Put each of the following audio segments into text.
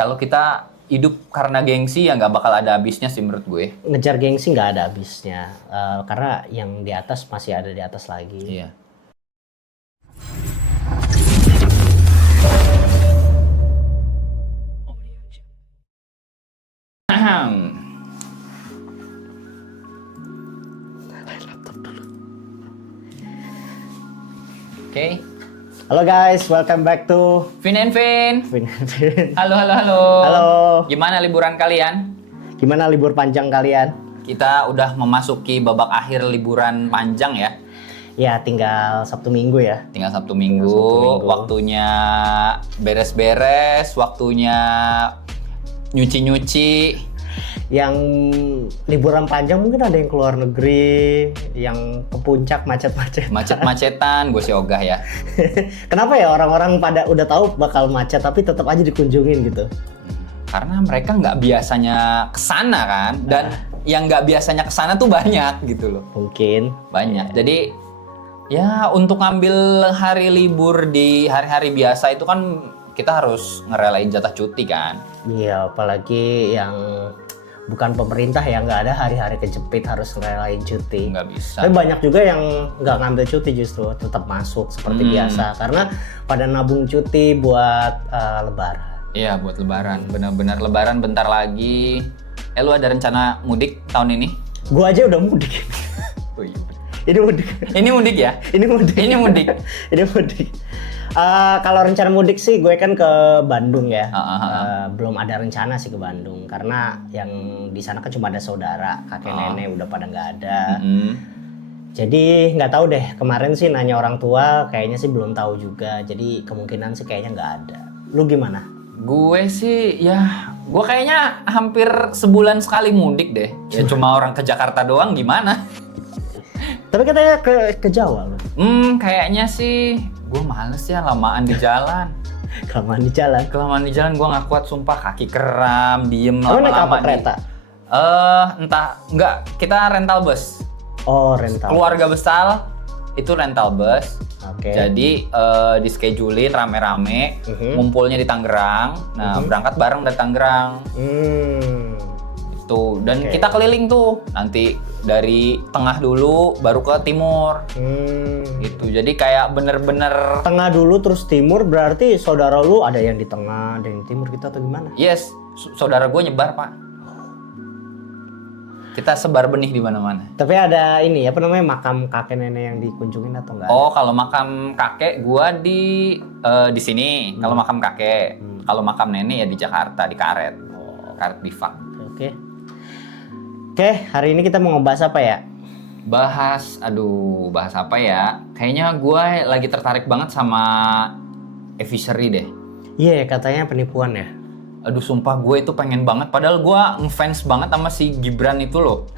Kalau kita hidup karena gengsi ya nggak bakal ada habisnya sih menurut gue. Ngejar gengsi nggak ada habisnya. Karena yang di atas masih ada di atas lagi. Iya. Ahem. Oke. Halo guys, welcome back to Vin and Vin. Vin. Halo, halo, halo. Halo. Gimana liburan kalian? Gimana libur panjang kalian? Kita udah memasuki babak akhir liburan panjang ya. Ya tinggal Sabtu Minggu ya. Tinggal Sabtu Minggu, Minggu. Waktunya beres-beres, waktunya nyuci-nyuci. Yang liburan panjang mungkin ada yang keluar negeri, yang ke puncak macet-macet. Macet-macetan, gue sih ogah ya. Kenapa ya orang-orang pada udah tahu bakal macet tapi tetap aja dikunjungin gitu? Karena mereka nggak biasanya kesana kan, dan yang nggak biasanya kesana tuh banyak gitu loh. Mungkin. Banyak. Jadi ya untuk ngambil hari libur di hari-hari biasa itu kan kita harus ngerelain jatah cuti kan. Iya, apalagi yang bukan pemerintah ya, nggak ada hari-hari kejepit harus ngerelain cuti. Nggak bisa. Tapi banyak juga yang nggak ngambil cuti justru tetap masuk seperti biasa karena pada nabung cuti buat lebaran. Iya, buat lebaran. Benar-benar lebaran bentar lagi. Lu ada rencana mudik tahun ini? Gua aja udah mudik. Oh, iya. Ini mudik. Ini mudik ya? Ini mudik. Ini mudik. Ini mudik. Kalau rencana mudik sih gue kan ke Bandung ya. Belum ada rencana sih ke Bandung karena yang di sana kan cuma ada saudara, kakek nenek udah pada nggak ada. Jadi nggak tahu deh. Kemarin sih nanya orang tua, kayaknya sih belum tahu juga. Jadi kemungkinan sih kayaknya nggak ada. Lu gimana? Gue sih ya, gue kayaknya hampir sebulan sekali mudik deh. Ya cuma orang ke Jakarta doang gimana? Tapi katanya ke Jawa loh. Kayaknya sih gue males ya lamaan di jalan. Kelamaan di jalan. Kelamaan di jalan gue nggak kuat sumpah, kaki kram, diem Kamu naik apa, lama-lama kereta? Entah, enggak, kita rental bus. Oh, rental. Keluarga besar itu rental bus. Oke. Jadi di schedulein rame-rame, ngumpulnya di Tangerang. Nah, berangkat bareng dari Tangerang. Itu. Dan Oke. kita keliling tuh. Nanti dari tengah dulu baru ke timur. Gitu. Jadi kayak bener-bener Tengah dulu terus timur, berarti saudara lu ada yang di tengah, ada yang di timur gitu atau gimana? yes, saudara gue nyebar, Pak. Kita sebar benih di mana-mana. Tapi ada ini apa namanya makam kakek nenek yang dikunjungin atau enggak? Oh, kalau makam kakek gua di sini. Kalau makam kakek, kalau makam nenek ya di Jakarta, di Karet. Karet Bifak. Oke. Oke, hari ini kita mau ngebahas apa ya? Bahas apa ya? Kayaknya gua lagi tertarik banget sama Evisery deh. Iya, katanya penipuan ya. Aduh, sumpah gue itu pengen banget. Padahal gua ngefans banget sama si Gibran itu loh.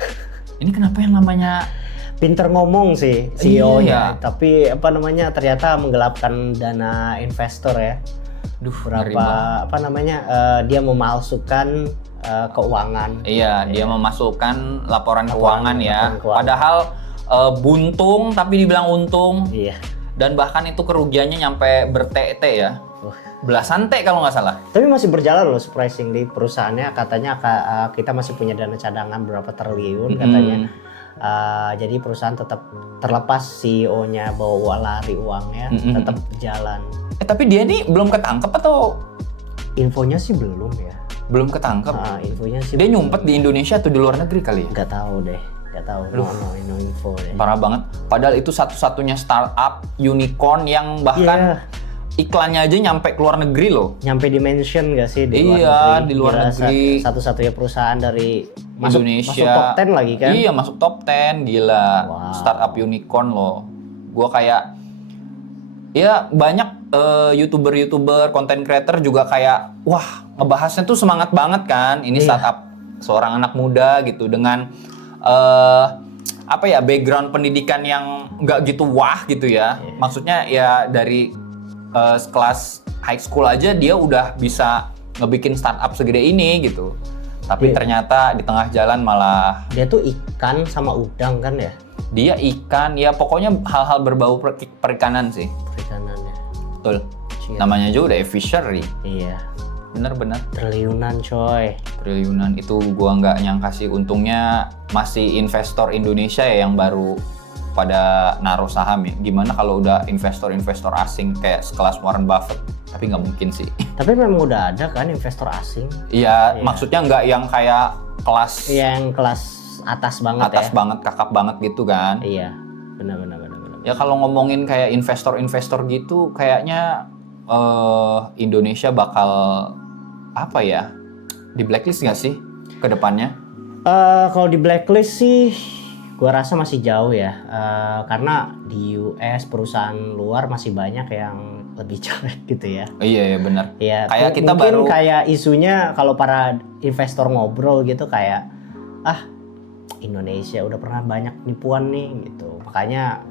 Ini kenapa yang namanya Pinter ngomong sih CEO-nya, Iya. tapi apa namanya ternyata menggelapkan dana investor ya. Duh, ngeri Berapa banget. apa namanya dia memalsukan keuangan. Iya, dia memasukkan laporan keuangan ya. laporan keuangan. Padahal buntung tapi dibilang untung. Iya. Dan bahkan itu kerugiannya nyampe ber-TT ya. Belasan T kalau nggak salah. Tapi masih berjalan loh surprisingly perusahaannya, katanya kita masih punya dana cadangan berapa triliun katanya. Jadi perusahaan tetap terlepas CEO-nya bawa lari uangnya tetap jalan. Tapi dia nih belum ketangkep atau Infonya sih belum ya. belum ketangkep? Infonya sih Dia nyumpet di Indonesia atau di luar negeri kali ya? nggak tahu deh, nggak tahu. No info deh. Parah banget. Padahal itu satu-satunya startup unicorn yang bahkan iklannya aja nyampe ke luar negeri loh. Nyampe dimension nggak sih di luar Iya, negeri? di luar Gila, negeri. Satu-satunya perusahaan dari Indonesia. masuk top 10 lagi kan? Iya, masuk top 10, gila. Wow. Startup unicorn loh. Gua kayak ya banyak YouTuber, content creator juga kayak wah, ngebahasnya tuh semangat banget kan. Ini startup seorang anak muda gitu dengan apa ya, background pendidikan yang nggak gitu wah gitu ya. Maksudnya ya dari kelas high school aja dia udah bisa ngebikin startup segede ini gitu. Tapi ternyata di tengah jalan malah Dia tuh ikan sama udang kan ya? dia ikan, ya pokoknya hal-hal berbau perikanan sih. Perikanannya. Betul. Shit. Namanya aja udah fishery. Iya. bener. Triliunan coy. Triliunan itu gua nggak nyangka sih. Untungnya masih investor Indonesia ya yang baru pada naruh saham ya. Gimana kalau udah investor-investor asing kayak sekelas Warren Buffett? Tapi nggak mungkin sih. Tapi memang udah ada kan investor asing. Iya, maksudnya nggak yang kayak kelas Yang kelas atas banget atas ya. banget, kakap banget gitu kan. Iya, benar. Ya kalau ngomongin kayak investor-investor gitu, kayaknya Indonesia bakal apa ya? Di blacklist nggak sih ke depannya? Kalau di blacklist sih, gua rasa masih jauh ya. Karena di US perusahaan luar masih banyak yang lebih jelek gitu ya. Iya benar. Ya, Kayak kita mungkin baru kayak isunya kalau para investor ngobrol gitu kayak Indonesia udah pernah banyak nipuan nih gitu. Makanya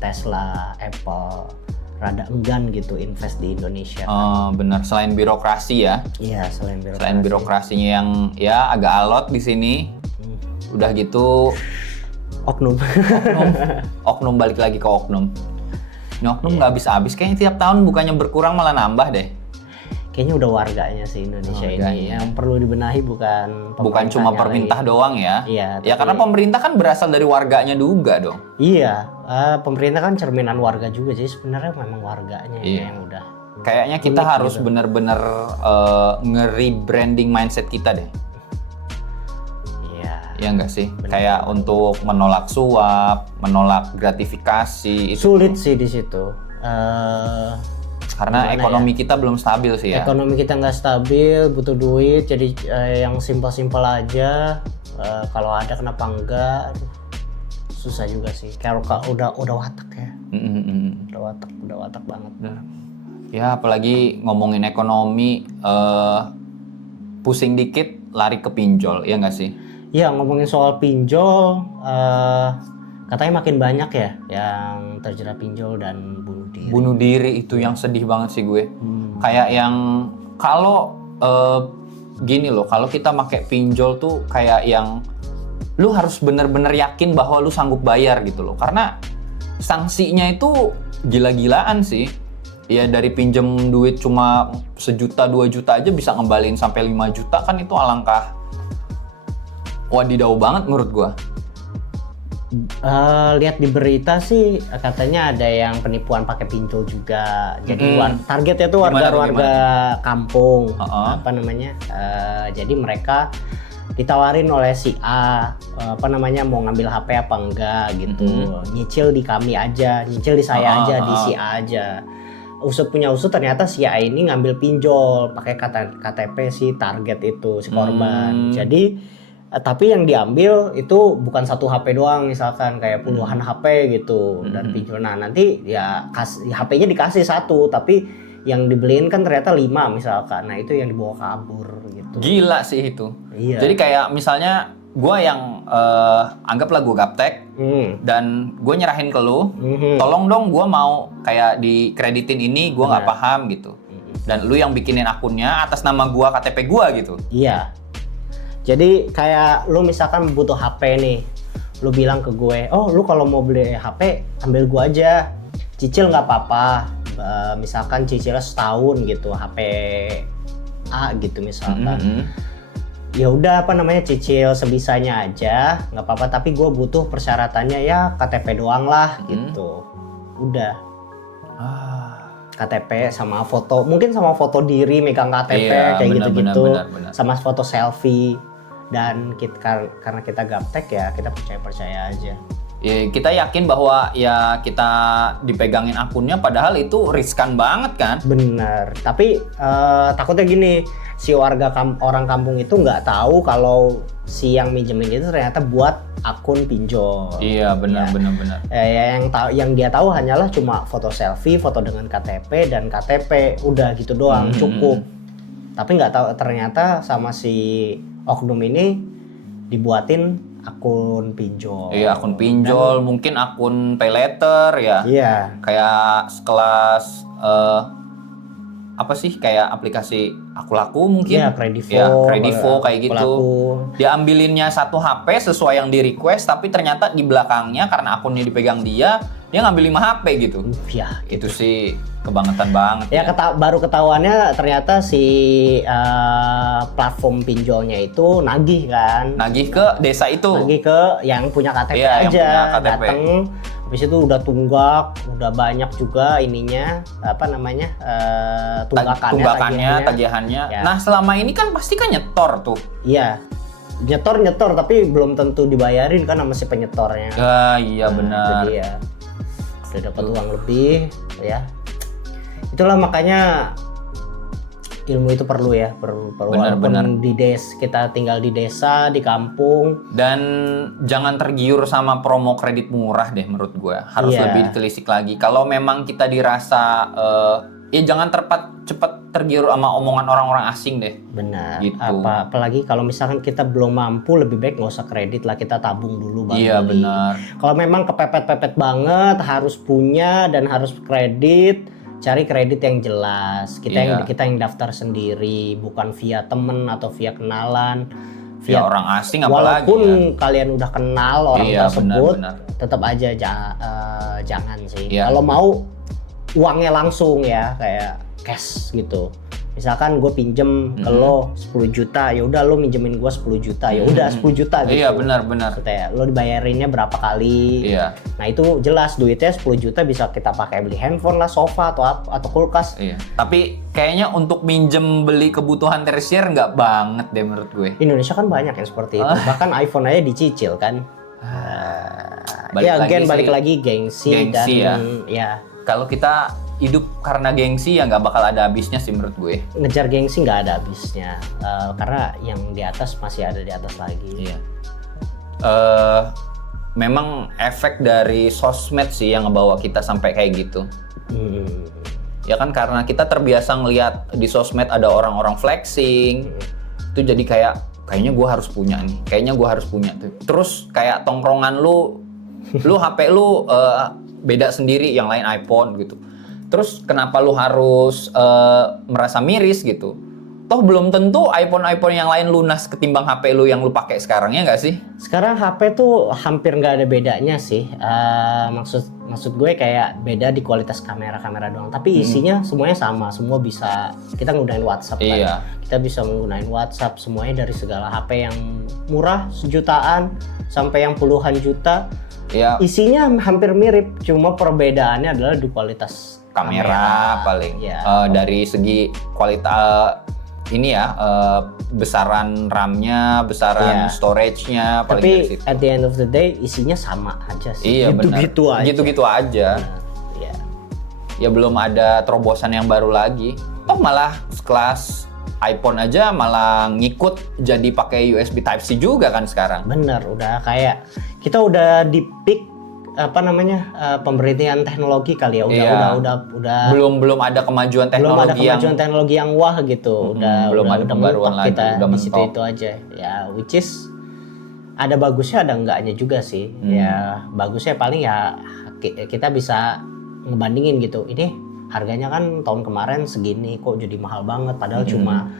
Tesla, Apple rada enggan gitu invest di Indonesia. benar. Selain birokrasi ya. Iya, selain birokrasi. Selain birokrasinya yang ya agak alot di sini. Udah gitu Oknum. oknum balik lagi ke oknum. Ini oknum nggak habis-habis, kayaknya tiap tahun bukannya berkurang malah nambah deh. Kayaknya udah warganya sih Indonesia ini. Yang perlu dibenahi bukan cuma pemerintahnya pemerintah lagi. doang ya. Iya. Ya karena pemerintah kan berasal dari warganya juga dong. Iya, pemerintah kan cerminan warga juga, jadi sebenarnya memang warganya yang udah. Kayaknya kita harus benar-benar nge-rebranding mindset kita deh. Iya. Ya enggak sih? Kayak untuk menolak suap, menolak gratifikasi itu. Sulit sih di situ. Karena ekonomi kita belum stabil sih ya. Ekonomi kita nggak stabil, butuh duit, jadi yang simpel-simpel aja. Kalau ada kenapa enggak? Aduh, susah juga sih. Kalau udah watak ya. Udah watak banget. Ya apalagi ngomongin ekonomi, pusing dikit lari ke pinjol, ya nggak sih? Iya, ngomongin soal pinjol, katanya makin banyak ya yang terjerat pinjol dan bunuh diri. Bunuh diri itu yang sedih banget sih gue. Kayak yang kalau gini loh, kalau kita pakai pinjol tuh kayak yang lu harus bener-bener yakin bahwa lu sanggup bayar gitu loh. Karena sanksinya itu gila-gilaan sih. Ya dari pinjem duit cuma 1 juta 2 juta aja bisa ngembaliin sampai 5 juta kan, itu alangkah wadidaw banget menurut gua. Lihat di berita sih katanya ada yang penipuan pakai pinjol juga. Jadi targetnya tuh warga kampung, apa namanya? Jadi mereka ditawarin oleh si A, mau ngambil HP apa enggak gitu. Nyicil di kami aja, nyicil di saya aja, di si A aja. Usut punya usut ternyata si A ini ngambil pinjol pakai KTP si target itu, si korban. Jadi tapi yang diambil itu bukan 1 HP doang, misalkan kayak puluhan HP gitu dan pinjol. Nah nanti ya HP-nya dikasih 1, tapi yang dibeliin kan ternyata 5 misalkan. Nah itu yang dibawa kabur gitu. Gila sih itu. Iya. Jadi kayak misalnya gue yang anggaplah gue gaptek dan gue nyerahin ke lu, tolong dong gue mau kayak dikreditin ini, gue nggak paham gitu. Dan lu yang bikinin akunnya atas nama gue, KTP gue gitu. Iya. Jadi kayak lu misalkan butuh HP nih, lu bilang ke gue, oh lu kalau mau beli HP ambil gue aja, cicil nggak apa-apa. Misalkan cicilnya setahun gitu, HP A gitu misalkan. Ya udah cicil sebisanya aja, nggak apa-apa. Tapi gue butuh persyaratannya ya KTP doang lah gitu. Udah. KTP sama foto, mungkin sama foto diri megang KTP kayak gitu-gitu, sama foto selfie. Dan karena kita gaptek ya kita percaya aja. Ya, kita yakin bahwa ya kita dipegangin akunnya, padahal itu riskan banget kan. Bener, tapi takutnya gini, si orang kampung itu nggak tahu kalau si yang minjemin itu ternyata buat akun pinjol. Iya benar. Yang dia tahu hanyalah cuma foto selfie, foto dengan KTP dan KTP, udah gitu doang cukup. Tapi nggak tahu ternyata sama si oknum ini dibuatin akun pinjol. Iya, akun pinjol, mungkin akun pay letter ya. Iya. Kayak sekelas apa sih, kayak aplikasi Aku Laku mungkin. Iya, Kredivo. Ya, Kredivo kayak gitu. Laku. Dia ambilinnya 1 HP sesuai yang di request, tapi ternyata di belakangnya karena akunnya dipegang dia, dia ngambil 5 HP gitu. Ya, Itu sih kebangetan banget. ya baru ketahuannya ternyata si platform pinjolnya itu nagih kan. Nagih ke desa itu. Nagih ke yang punya KTP Iya, yang aja. punya KTP. Dateng, habis itu udah tunggak, udah banyak juga ininya apa namanya tunggakannya, tagihannya. Ya. Nah selama ini kan pasti kan nyetor tuh. Iya, nyetor tapi belum tentu dibayarin kan sama si penyetornya. Ya iya benar. Itu dia. Udah dapat uang lebih, ya. Itulah makanya ilmu itu perlu ya, perlu walaupun di kita tinggal di desa, di kampung. Dan jangan tergiur sama promo kredit murah deh menurut gue. Harus lebih ditelisik lagi. Kalau memang kita dirasa ya jangan cepat tergiur sama omongan orang-orang asing deh. Benar. Gitu. Apalagi kalau misalkan kita belum mampu, lebih baik nggak usah kredit lah, kita tabung dulu baru Iya beli. benar. Kalau memang kepepet-pepet banget, harus punya dan harus kredit, cari kredit yang jelas. Kita yang daftar sendiri, bukan via temen atau via kenalan. Via orang asing apalagi. Walaupun kalian udah kenal orang tersebut, benar. tetap aja jangan sih. Iya. Kalau mau uangnya langsung ya, kayak cash gitu. Misalkan gue pinjem ke lo 10 juta, ya udah lo minjemin gue 10 juta, ya udah 10 juta gitu. Iya benar. Maksudnya lo dibayarinnya berapa kali? Iya. Nah itu jelas duitnya 10 juta bisa kita pakai beli handphone lah, sofa atau kulkas. Iya. Tapi kayaknya untuk minjem beli kebutuhan tersier nggak banget deh menurut gue. Indonesia kan banyak yang seperti itu. Bahkan iPhone aja dicicil kan. Balik lagi gengsi dan ya. Kalau kita hidup karena gengsi ya nggak bakal ada habisnya sih menurut gue. Ngejar gengsi nggak ada habisnya, karena yang di atas masih ada di atas lagi. Iya. Memang efek dari sosmed sih yang ngebawa kita sampai kayak gitu. Ya kan karena kita terbiasa ngelihat di sosmed ada orang-orang flexing, itu jadi kayaknya gue harus punya nih, kayaknya gue harus punya tuh. Terus kayak tongkrongan lu HP lu beda sendiri, yang lain iPhone gitu. Terus kenapa lu harus merasa miris gitu? Toh belum tentu iPhone yang lain lunas ketimbang HP lu yang lu pakai sekarang, ya nggak sih? Sekarang HP tuh hampir nggak ada bedanya sih. Maksud gue kayak beda di kualitas kamera doang. Tapi isinya semuanya sama, semua bisa. Kita nggunain WhatsApp kan. Iya. Kita bisa menggunakan WhatsApp semuanya dari segala HP yang murah sejutaan sampai yang puluhan juta. Iya. Isinya hampir mirip, cuma perbedaannya adalah di kualitas kamera paling. Ya. Dari segi kualitas ini ya, besaran RAM-nya, besaran storage-nya paling dari Tapi situ. at the end of the day isinya sama aja sih. Iya benar. Gitu-gitu aja. Ya. Ya belum ada terobosan yang baru lagi. Oh malah sekelas iPhone aja malah ngikut jadi pakai USB Type-C juga kan sekarang. Bener, udah kayak kita udah di peak pemerintahan teknologi kali ya. Udah belum ada kemajuan teknologi yang wah gitu. Belum ada pembaruan lagi, kita udah di situ itu aja. Ya which is ada bagusnya ada enggaknya juga sih. Ya bagusnya paling ya kita bisa ngebandingin gitu. Ini harganya kan tahun kemarin segini, kok jadi mahal banget, padahal cuma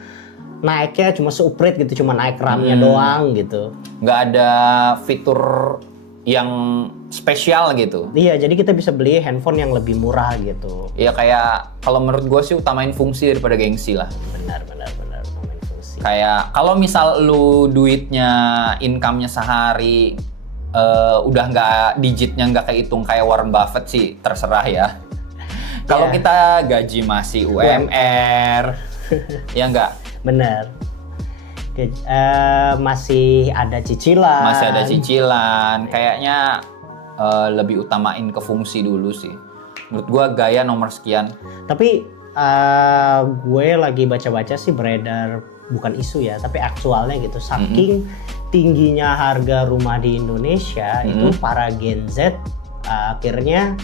naiknya cuma seuprit gitu, cuma naik RAM-nya doang gitu. Nggak ada fitur yang spesial gitu. Iya, jadi kita bisa beli handphone yang lebih murah gitu. Iya, kayak kalau menurut gue sih utamain fungsi daripada gengsi lah. Benar, utamain fungsi. Kayak kalau misal lu duitnya, income-nya sehari udah nggak, digitnya nggak kehitung kayak Warren Buffett sih, terserah ya. Kalau kita gaji masih UMR, ya nggak? Bener. Masih ada cicilan. Kayaknya lebih utamain ke fungsi dulu sih. Menurut gua gaya nomor sekian. Tapi gue lagi baca-baca sih beredar, bukan isu ya, tapi aktualnya gitu. Saking tingginya harga rumah di Indonesia, itu para Gen Z akhirnya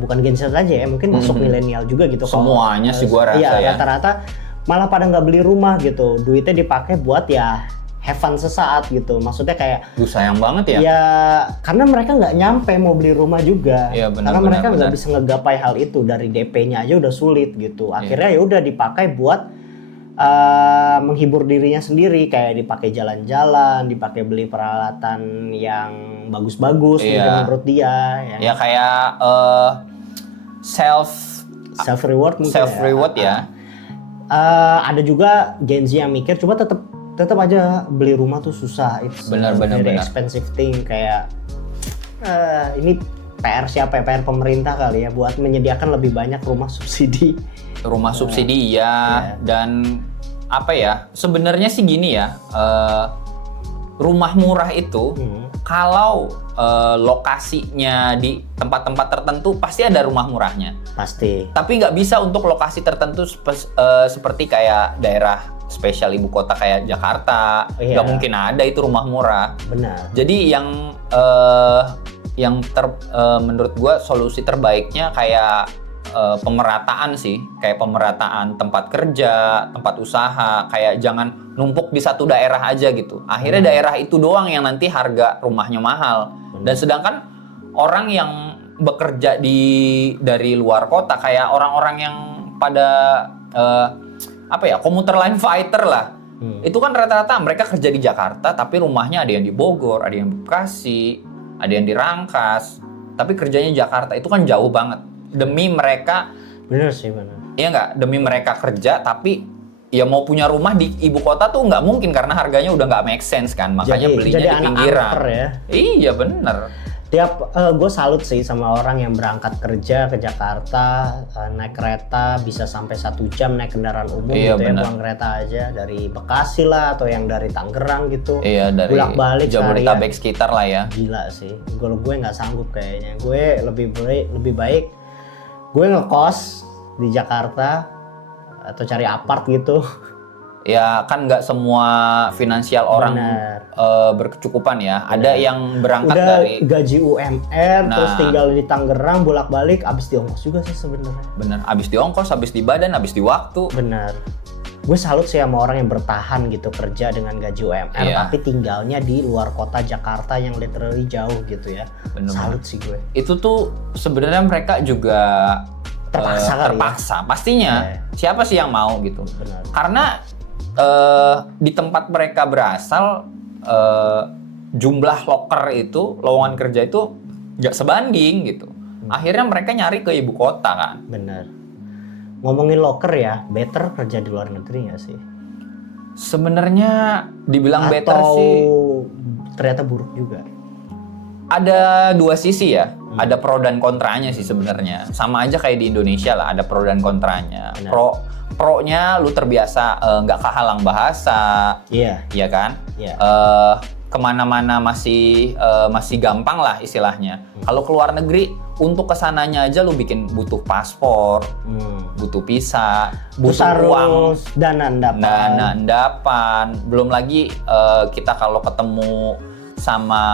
bukan Gen Z aja ya, mungkin masuk milenial juga gitu. Semuanya sih gua rasa ya. Rata-rata malah pada nggak beli rumah gitu, duitnya dipakai buat ya have fun sesaat gitu. Maksudnya kayak sayang banget ya. Ya karena mereka nggak nyampe mau beli rumah juga. Ya, karena mereka nggak bisa ngegapai hal itu, dari DP-nya aja udah sulit gitu. Akhirnya ya udah dipakai buat menghibur dirinya sendiri, kayak dipakai jalan-jalan, dipakai beli peralatan yang bagus-bagus mungkin menurut dia. Ya kayak self reward mungkin. Self reward ya. Ada juga Gen Z yang mikir, coba tetap aja beli rumah tuh susah. It's very expensive thing, kayak ini PR siapa ya? PR pemerintah kali ya buat menyediakan lebih banyak rumah subsidi. Rumah subsidi dan apa ya? Sebenarnya sih gini ya, rumah murah itu kalau lokasinya di tempat-tempat tertentu pasti ada rumah murahnya. Pasti. Tapi nggak bisa untuk lokasi tertentu seperti kayak daerah spesial ibu kota kayak Jakarta. Nggak mungkin ada itu rumah murah. Benar. Jadi menurut gua solusi terbaiknya kayak pemerataan sih, kayak pemerataan tempat kerja, tempat usaha, kayak jangan numpuk di satu daerah aja gitu. Akhirnya daerah itu doang yang nanti harga rumahnya mahal. Dan sedangkan orang yang bekerja dari luar kota, kayak orang-orang yang pada komuter line fighter lah. Itu kan rata-rata mereka kerja di Jakarta, tapi rumahnya ada yang di Bogor, ada yang di Bekasi, ada yang di Rangkas, tapi kerjanya Jakarta. Itu kan jauh banget. Demi mereka, bener sih, bener. Iya nggak? Demi mereka kerja, tapi ya mau punya rumah di ibu kota tuh nggak mungkin karena harganya udah nggak make sense kan. Makanya belinya di pinggiran. Ya? Iya bener. Gue salut sih sama orang yang berangkat kerja ke Jakarta, naik kereta bisa sampai 1 jam naik kendaraan umum gitu ya, pulang kereta aja dari Bekasi lah atau yang dari Tangerang gitu. Iya, dari bolak-balik Jabodetabek sekitar lah ya. Gila sih, gue nggak sanggup kayaknya. Gue lebih baik gue ngekos di Jakarta atau cari apart gitu. Ya kan nggak semua finansial orang berkecukupan ya. Ada yang berangkat dari gaji UMR terus tinggal di Tangerang bolak-balik, abis di ongkos juga sih sebenarnya. Bener, abis di ongkos, abis di badan, abis di waktu. Bener. Gue salut sih sama orang yang bertahan gitu kerja dengan gaji UMR tapi tinggalnya di luar kota Jakarta yang literally jauh gitu ya. Bener. Salut sih gue. Itu tuh sebenarnya mereka juga terpaksa pastinya. Siapa sih yang mau gitu? Bener. Karena di tempat mereka berasal jumlah loker itu, lowongan kerja itu nggak sebanding gitu. Akhirnya mereka nyari ke ibu kota kan. Bener. Ngomongin loker ya, better kerja di luar negeri nggak sih? Sebenarnya dibilang better sih. Ternyata buruk juga. Ada dua sisi ya. Ada pro dan kontranya sih sebenarnya. Sama aja kayak di Indonesia lah, ada pro dan kontranya. Bener. Pro-nya lu terbiasa nggak kehalang bahasa, iya kan? Kemana-mana masih gampang lah istilahnya. Kalau keluar negeri, untuk kesananya aja lu butuh paspor, butuh visa, butuh uang, dana endapan. Belum lagi kita kalau ketemu sama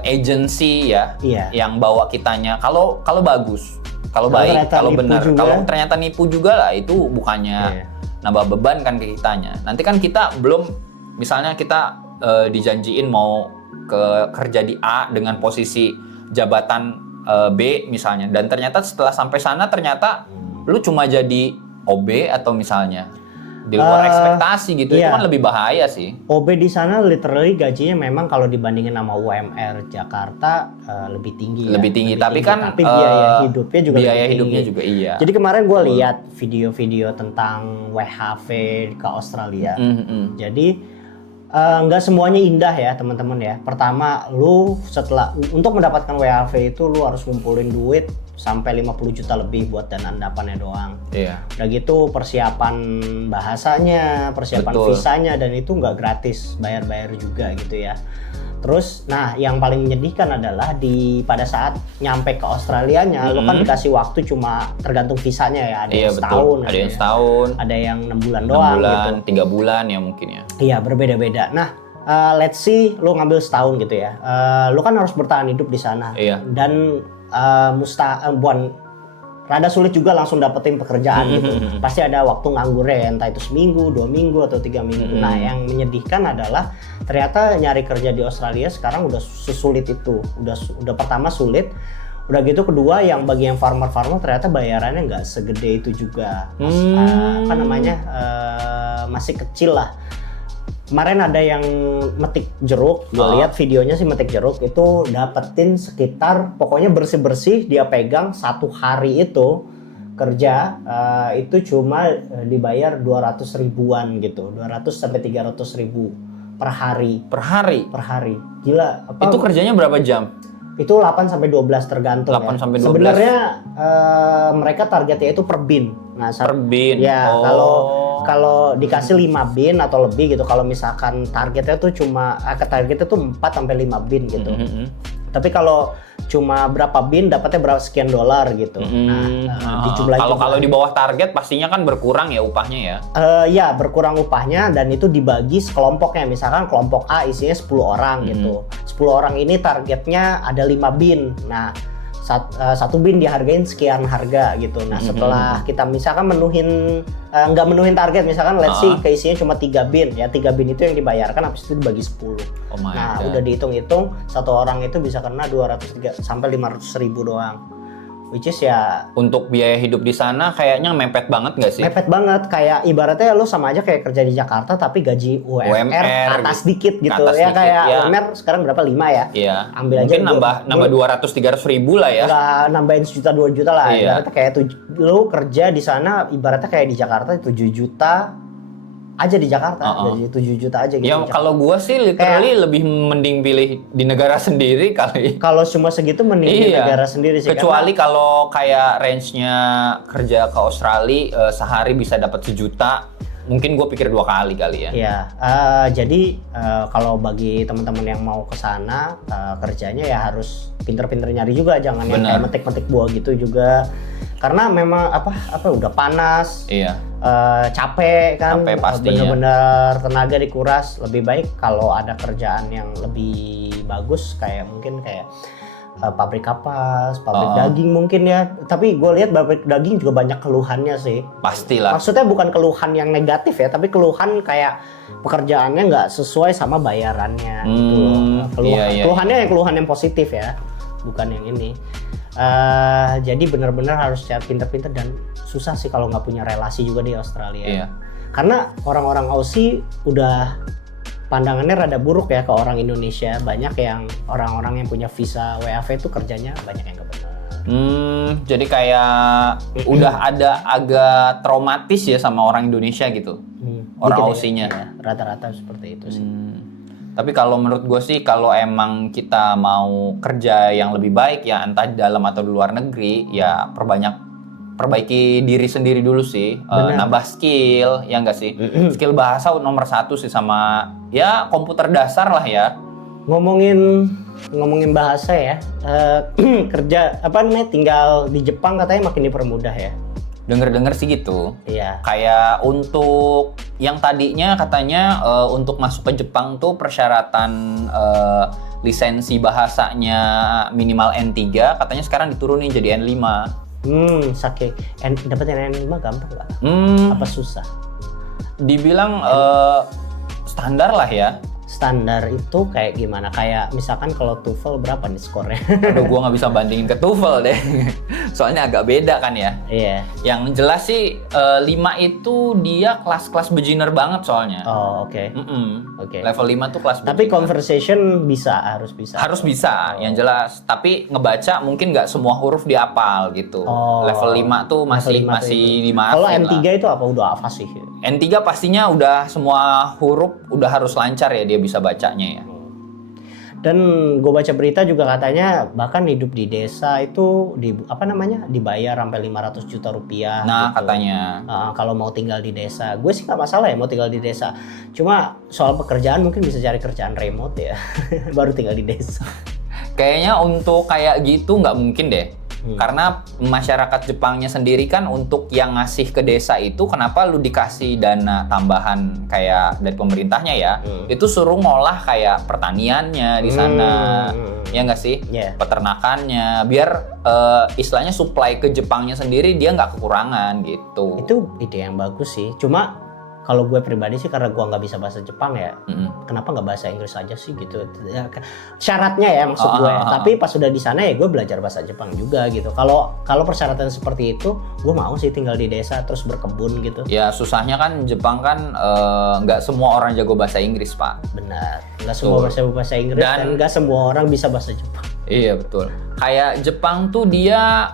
agency ya, yang bawa kitanya. Kalau bagus. Kalau baik, kalau benar, kalau ternyata nipu juga lah, itu bukannya nambah beban kan ke kitanya. Nanti kan kita belum, misalnya kita dijanjiin mau kerja di A dengan posisi jabatan B misalnya, dan ternyata setelah sampai sana ternyata lu cuma jadi OB atau misalnya di luar ekspektasi gitu, itu kan lebih bahaya sih. OB di sana literally gajinya memang kalau dibandingin sama UMR Jakarta lebih tinggi. Lebih tinggi, tapi kan biaya hidupnya juga iya. Jadi kemarin gue lihat video-video tentang WHV ke Australia. Jadi nggak semuanya indah ya teman-teman ya. Pertama, lu untuk mendapatkan WHV itu lu harus ngumpulin duit sampai 50 juta lebih buat dana endapannya doang. Iya. Udah gitu persiapan bahasanya, persiapan visanya, dan itu nggak gratis, bayar juga gitu ya. Terus, yang paling menyedihkan adalah pada saat nyampe ke Australianya, lo kan dikasih waktu cuma tergantung visanya ya, ada yang setahun, ada yang setahun, ada yang 6 bulan doang, 3 bulan ya mungkin ya. Iya, berbeda-beda. Nah, let's see lo ngambil setahun gitu ya, lo kan harus bertahan hidup di sana. Iya. Dan rada sulit juga langsung dapetin pekerjaan gitu. Pasti ada waktu nganggurnya ya, entah itu seminggu, 2 minggu, atau 3 minggu. Nah, yang menyedihkan adalah ternyata nyari kerja di Australia sekarang udah sesulit itu. Udah pertama sulit, Udah gitu kedua yang bagi yang farmer-farmer ternyata bayarannya nggak segede itu juga. Apa namanya masih kecil lah. Kemarin ada yang metik jeruk, gue lihat videonya sih metik jeruk itu dapetin sekitar pokoknya bersih-bersih dia pegang 1 hari itu kerja itu cuma dibayar 200 ribuan gitu, 200 sampai 300 ribu per hari. Per hari? Per hari. Gila. Apa? Itu kerjanya berapa jam? Itu 8 sampai 12 tergantung 8 ya. sampai 12. Sebenarnya mereka targetnya itu per bin. Nah, per bin. Ya, kalau dikasih 5 bin atau lebih gitu. Kalau misalkan targetnya tuh cuma targetnya tuh 4 sampai 5 bin gitu. Tapi kalau cuma berapa bin dapatnya berapa sekian dolar gitu. Dijumlahin. Kalau di bawah target pastinya kan berkurang ya upahnya ya. Ya berkurang upahnya dan itu dibagi sekelompoknya. Misalkan kelompok A isinya 10 orang gitu. 10 orang ini targetnya ada 5 bin. Nah, satu bin dihargain sekian harga gitu. Nah, setelah kita misalkan nggak menuhin target, misalkan let's say keisinya cuma 3 bin, ya 3 bin itu yang dibayarkan, habis itu dibagi 10. Nah, udah dihitung-hitung, satu orang itu bisa kena 200 sampai 500 ribu doang. Which is ya untuk biaya hidup di sana kayaknya mepet banget nggak sih? Mepet banget, kayak ibaratnya lo sama aja kayak kerja di Jakarta tapi gaji UMR atas dikit gitu. Atas ya dikit, kayak ya. UMR sekarang berapa, 5 ya? Iya. Ambil mungkin aja nambah 200-300 ribu lah ya. Nggak nambahin 1 juta 2 juta lah. Iya. Ibaratnya kayak lo kerja di sana ibaratnya kayak di Jakarta 7 juta aja di Jakarta, jadi 7 juta aja gitu. Ya kalau gua sih literally lebih mending pilih di negara sendiri kali. Kalau cuma segitu mending di negara sendiri sih. Kecuali kalau kayak range-nya kerja ke Australia sehari bisa dapat 1 juta, mungkin gue pikir 2 kali ya. Iya, jadi kalau bagi teman-teman yang mau ke sana kerjanya ya harus pinter-pinter nyari juga, jangan yang kayak metik-metik buah gitu juga. Karena memang apa udah panas. Iya. Capek kan, bener-bener tenaga dikuras. Lebih baik kalau ada kerjaan yang lebih bagus kayak mungkin kayak pabrik kapas, pabrik daging mungkin ya. Tapi gue lihat pabrik daging juga banyak keluhannya sih. Pastilah. Maksudnya bukan keluhan yang negatif ya, tapi keluhan kayak pekerjaannya nggak sesuai sama bayarannya gitu. Keluhannya keluhan yang positif ya, bukan yang ini. Jadi benar-benar harus cari pinter-pinter dan susah sih kalau nggak punya relasi juga di Australia. Iya. Karena orang-orang Aussie udah pandangannya rada buruk ya ke orang Indonesia. Banyak yang orang-orang yang punya visa WAV itu kerjanya banyak yang nggak benar. Jadi kayak udah ada agak traumatis ya sama orang Indonesia gitu. Orang Aussie-nya. Ya, rata-rata seperti itu sih. Tapi kalau menurut gue sih kalau emang kita mau kerja yang lebih baik ya entah di dalam atau di luar negeri ya perbaiki diri sendiri dulu sih, nambah skill ya enggak sih? Skill bahasa nomor 1 sih sama ya komputer dasar lah ya. Ngomongin bahasa ya, kerja tinggal di Jepang katanya makin dipermudah ya. Dengar sih gitu. Iya. Kayak untuk yang tadinya katanya untuk masuk ke Jepang tuh persyaratan lisensi bahasanya minimal N3, katanya sekarang diturunin jadi N5. Saking dapetin N5 gampang nggak? Apa susah? Dibilang standar lah ya. Standar itu kayak gimana? Kayak misalkan kalau TOEFL berapa nih skornya? Aduh, gua nggak bisa bandingin ke TOEFL deh. Soalnya agak beda kan ya. Iya. Yang jelas sih 5 itu dia kelas beginner banget soalnya. Oh, oke. Oke. Level 5 tuh kelas tapi beginner. conversation harus bisa. Harus bisa, yang jelas. Tapi ngebaca mungkin nggak semua huruf dihafal gitu. Level 5 tuh masih dimaafin. Kalau N3 itu apa udah apa sih? N3 pastinya udah semua huruf udah harus lancar ya dia bisa bacanya ya. Dan gue baca berita juga katanya bahkan hidup di desa itu dibayar sampai 500 juta rupiah. Nah gitu. katanya. Kalau mau tinggal di desa, gue sih nggak masalah ya mau tinggal di desa. Cuma soal pekerjaan mungkin bisa cari kerjaan remote ya, baru tinggal di desa. Kayaknya untuk kayak gitu nggak mungkin deh. Karena masyarakat Jepangnya sendiri kan untuk yang ngasih ke desa itu kenapa lu dikasih dana tambahan kayak dari pemerintahnya ya, itu suruh ngolah kayak pertaniannya di sana, ya nggak sih, peternakannya, biar istilahnya supply ke Jepangnya sendiri dia nggak kekurangan gitu. Itu ide yang bagus sih, cuma kalau gue pribadi sih karena gue nggak bisa bahasa Jepang ya, kenapa nggak bahasa Inggris aja sih gitu? Ya, syaratnya ya maksud gue. Tapi pas sudah di sana ya gue belajar bahasa Jepang juga gitu. Kalau persyaratan seperti itu, gue mau sih tinggal di desa terus berkebun gitu. Ya susahnya kan Jepang kan nggak semua orang jago bahasa Inggris, Pak. Benar, nggak semua bahasa Inggris dan nggak semua orang bisa bahasa Jepang. Iya betul. Kayak Jepang tuh dia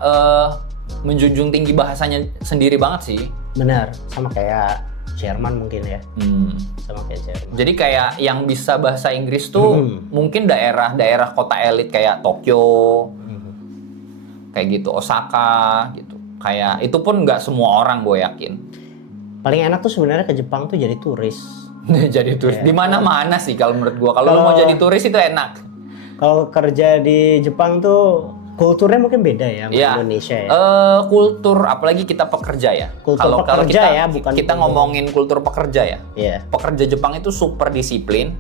menjunjung tinggi bahasanya sendiri banget sih. Benar, sama kayak Jerman mungkin ya. Sama kayak Jerman. Jadi kayak yang bisa bahasa Inggris tuh mungkin daerah-daerah kota elit kayak Tokyo, kayak gitu, Osaka gitu. Kayak itu pun nggak semua orang gue yakin. Paling enak tuh sebenarnya ke Jepang tuh jadi turis. Jadi turis di mana-mana sih kalau menurut gue. Kalau lu mau jadi turis itu enak. Kalau kerja di Jepang tuh kulturnya mungkin beda ya sama Indonesia ya. Kultur apalagi kita pekerja ya. Kultur Kalau pekerja kita, ya, bukan kita ngomongin kultur pekerja ya. Iya. Pekerja Jepang itu super disiplin,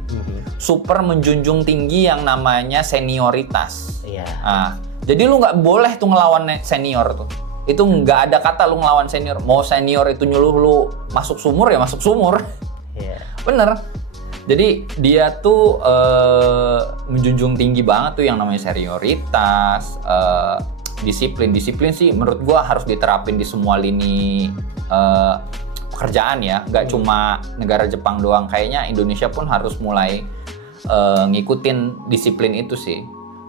super menjunjung tinggi yang namanya senioritas. Iya. Nah, jadi lu nggak boleh tuh ngelawan senior tuh. Itu nggak ada kata lu ngelawan senior. Mau senior itu nyuruh lu masuk sumur ya masuk sumur. Iya. Bener. Jadi dia tuh menjunjung tinggi banget tuh yang namanya senioritas, disiplin. Disiplin sih menurut gua harus diterapin di semua lini pekerjaan ya. Nggak cuma negara Jepang doang. Kayaknya Indonesia pun harus mulai ngikutin disiplin itu sih.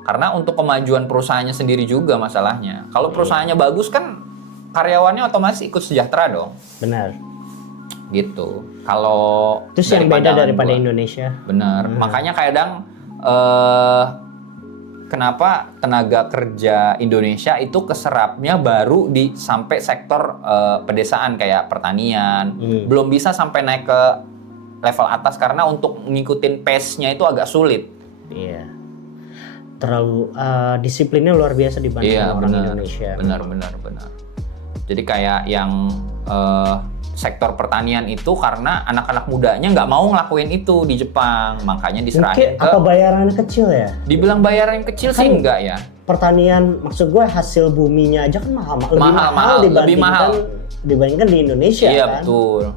Karena untuk kemajuan perusahaannya sendiri juga masalahnya. Kalau perusahaannya bagus kan karyawannya otomatis ikut sejahtera dong. Benar. Gitu. Kalau terus yang beda daripada Indonesia. Benar. Makanya kadang kenapa tenaga kerja Indonesia itu keserapnya baru di sampai sektor pedesaan kayak pertanian. Belum bisa sampai naik ke level atas karena untuk ngikutin pace-nya itu agak sulit. Iya. Terlalu disiplinnya luar biasa dibanding orang Indonesia. Benar. Jadi kayak yang sektor pertanian itu karena anak-anak mudanya nggak mau ngelakuin itu di Jepang, makanya diserahin apa bayarannya kecil ya? Dibilang bayaran kecil kan sih enggak ya. Pertanian maksud gue hasil buminya aja kan mahal dibandingkan di Indonesia. Iya, kan? Betul.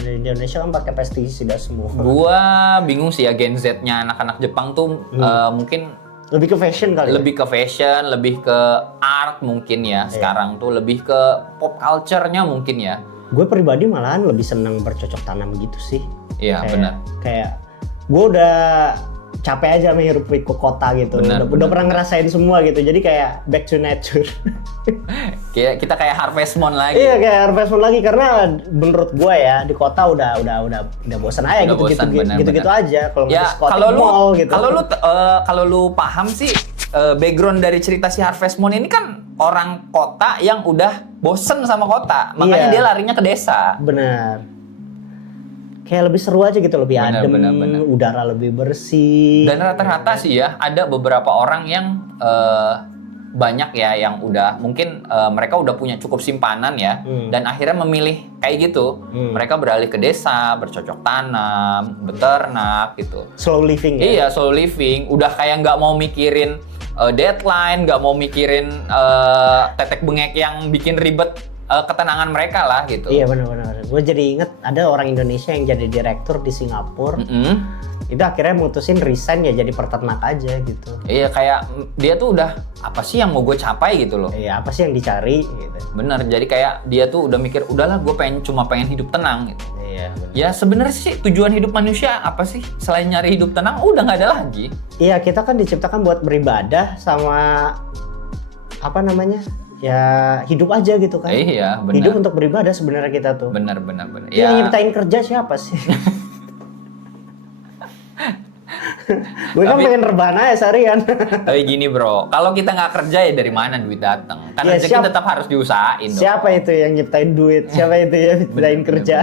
Di Indonesia kan pakai pestisida semua. Gua bingung sih ya Gen Z-nya anak-anak Jepang tuh mungkin lebih ke fashion kali. Lebih ke fashion, lebih ke art mungkin ya. Sekarang tuh lebih ke pop culture-nya mungkin ya. Gue pribadi malahan lebih seneng bercocok tanam gitu sih. Iya benar. Kayak gue udah capek aja menghirup ke kota gitu. Udah pernah ngerasain semua gitu. Jadi kayak back to nature. Kayak kita kayak Harvest Moon lagi. Iya kayak Harvest Moon lagi karena menurut gue ya di kota udah bosan aja gitu aja. Kalau ya, mall gitu. Kalau lu paham sih background dari cerita si Harvest Moon ini kan orang kota yang udah bosen sama kota, makanya dia larinya ke desa. Benar. Kayak lebih seru aja gitu, lebih adem, udara lebih bersih. Dan rata-rata sih ya, ada beberapa orang yang banyak ya yang udah mungkin mereka udah punya cukup simpanan ya, dan akhirnya memilih kayak gitu. Mereka beralih ke desa, bercocok tanam, beternak gitu. Slow living ya? Iya, slow living. Udah kayak nggak mau mikirin deadline, nggak mau mikirin tetek bengek yang bikin ribet ketenangan mereka lah gitu. Iya benar-benar. Gue jadi inget ada orang Indonesia yang jadi direktur di Singapura. Itu akhirnya mutusin resign ya jadi peternak aja gitu. Iya kayak dia tuh udah apa sih yang mau gue capai gitu loh. Iya apa sih yang dicari gitu. Bener, jadi kayak dia tuh udah mikir udahlah gue cuma pengen hidup tenang gitu. Iya bener. Ya sebenarnya sih tujuan hidup manusia apa sih selain nyari hidup tenang udah nggak ada lagi. Iya kita kan diciptakan buat beribadah sama apa namanya ya hidup aja gitu kan. Iya benar. Hidup untuk beribadah sebenarnya kita tuh. Benar. Ya. Yang nyiptain kerja siapa sih? Gue kan pengen rebahan aja seharian. Tapi gini bro, kalau kita nggak kerja ya dari mana duit datang? Kan ya, rezeki tetap harus diusahain dong. Siapa itu yang nyiptain duit? Siapa itu yang nyiptain kerja?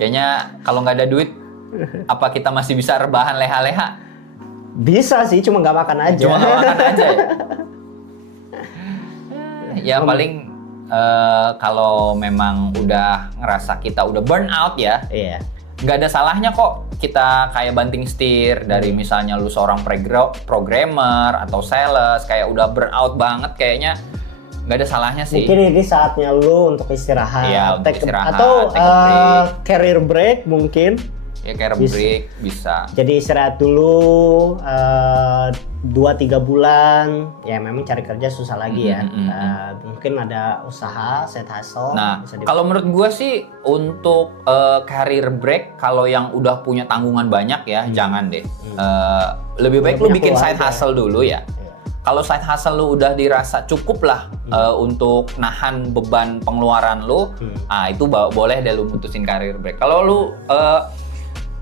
Kayaknya kalau nggak ada duit, apa kita masih bisa rebahan leha-leha? Bisa sih, cuma nggak makan aja. Cuma nggak makan aja ya? Ya paling kalau memang udah ngerasa kita udah burn out ya. Iya. Nggak ada salahnya kok kita kayak banting setir dari misalnya lu seorang programmer atau sales kayak udah burnout banget kayaknya nggak ada salahnya sih. Mungkin ini saatnya lu untuk istirahat, Iya, untuk istirahat, atau take a break. career break mungkin. Ya kayak Bisa. break bisa. Jadi istirahat dulu 2-3 bulan, ya memang cari kerja susah lagi ya. Mungkin ada usaha, side hustle. Nah, bisa kalau menurut gue sih untuk career break, kalau yang udah punya tanggungan banyak ya, jangan deh. Lebih baik lu Udah punya bikin side keluarga. hustle dulu ya. Iya. Kalau side hustle lu udah dirasa cukup lah untuk nahan beban pengeluaran lu, itu boleh deh lu mutusin career break. Kalau lu